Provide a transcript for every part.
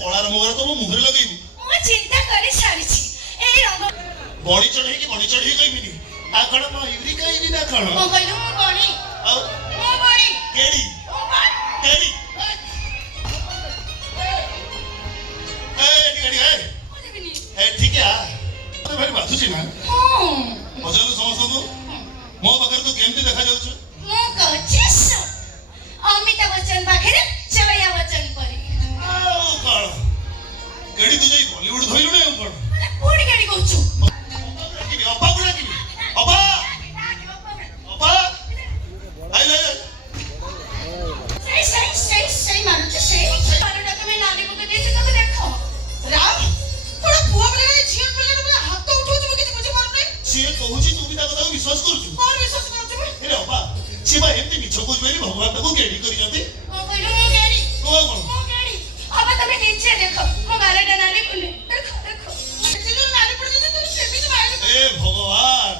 कला रंग तो मुहर लगे मु चिंता कर सारिछि ए रंग बड़ी चढ़ई कहबिनी आ कण न यूरिका इनी ना कण मो कहलु मो बणी आ मो बणी केडी मो बणी केडी ए ठीक है तो भाई बाथुची ना मजालो समस्त तो मो बगर तो केमती देखा जाउछ मो कहछि अमिताभ बच्चन पाखरे जया बच्चन परी आओ कण केडी तुझे बॉलीवुड धइलु ने कण कोडी केडी कहछु अप्पा गुडा की अप्पा अप्पा आई ले सही मानु छ सही पारडा के मैं नाली को देछि तो देखो राम थोड़ा पुआ वाला झियो वाला बोला हाथ उठो छ किछ बुझे मारू नै से कहूची तू भी ता कथा विश्वास करू और विश्वास करू छ ए अप्पा से बा एमती मिछ कहू बेली भगवान ताको केडी करी जंती ओ कहलु मो केडी तो मो केडी अब तमे नीचे देखो मो गालेडा नाली कुने देखो देखो जिलो नाली पड़ जते तू केमी मारे ए भगवान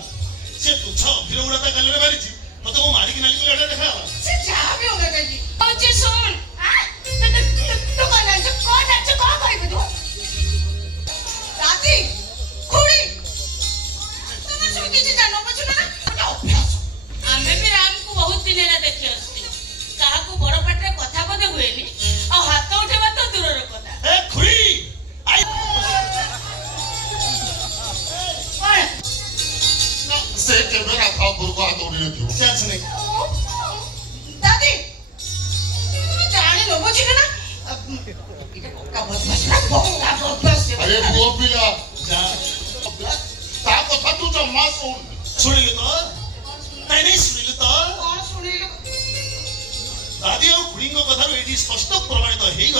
से तुच्छ अभिर उड़ा ता गले मारी छी तो तो मारी की नाली को लड़ा देखा से जा भी होगा कहीं ओ जे सुन हां तो कौन है जो कहबे तू राती खुड़ी तुम सब किछ जानो बछु ना अभ्यास आमे भी राम को बहुत दिन रे देखि आस्ती काहा को बड़ पाटरे कथा बदे हुएनी आ हाथ उठेबा तो दूरर कथा ए खुड़ी आई कौन से के मेरा था गुरु हाथ उड़ी नहीं थी चांस नहीं दादी तू जाने लो बछु ना इटा पक्का बदमाश ना पक्का बदमाश अरे वो पिला जा ता कथा तू जम्मा सुन सुनिलु तो नहीं सुनिलु तो कौन सुनिलो दादी और खुड़ी को कथा एटी स्पष्ट प्रमाणित हेई